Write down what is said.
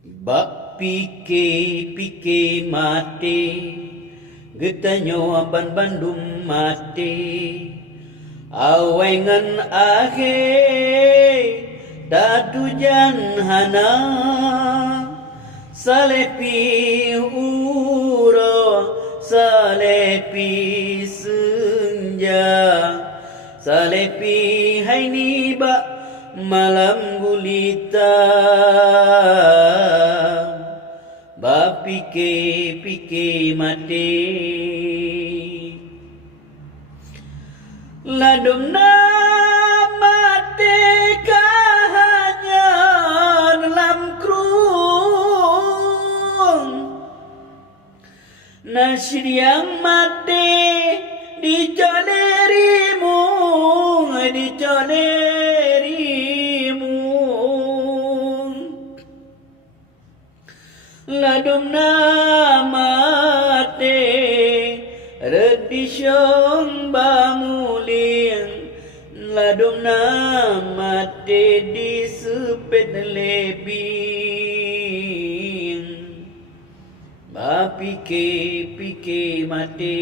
Bak pike mati getanyo aban Bandung mati awengan ahe datujan hana salepi uro salepi senja salepi haini ba malam gulita ba pike mati ladum na mati kahanya dalam krung nasir yang mati dicolerimu ladum namate redishong bamuling ladum namate disepet lebing ba pike mati